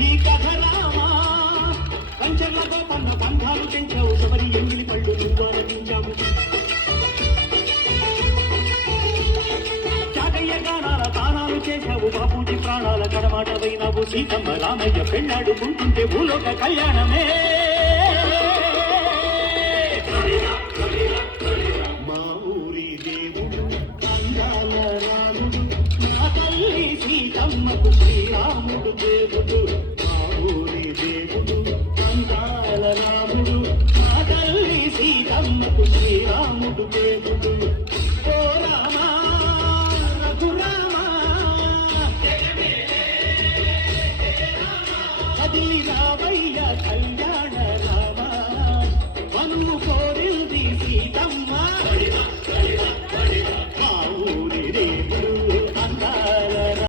ఈ కథ రామా పంచర్లతో పన్న బంధాలు తెంచావు శబరి ఎంగిలి పళ్ళు నువ్వు ఆనందించావు చాటయ్య గానాల తానాలు చేశావు బాపూజీ ప్రాణాల కడమాటవైనావు సీతమ్మ రామయ్య పెళ్ళాడుకుంటుంటే భూలోక కళ్యాణమే మా ఊరి దేవుడు అందాల రాముడు నా తల్లి సీతమ్మకు శ్రీరాముడు దేవుడు మా ఊరి దేవుడు అందాల రాముడు నా తల్లి సీతమ్మకు శ్రీరాముడు దేవుడు ఓ రామా రఘురామా అది రామయ్య కళ్యాణ రామ మనువు కోరింది సీతమ్మ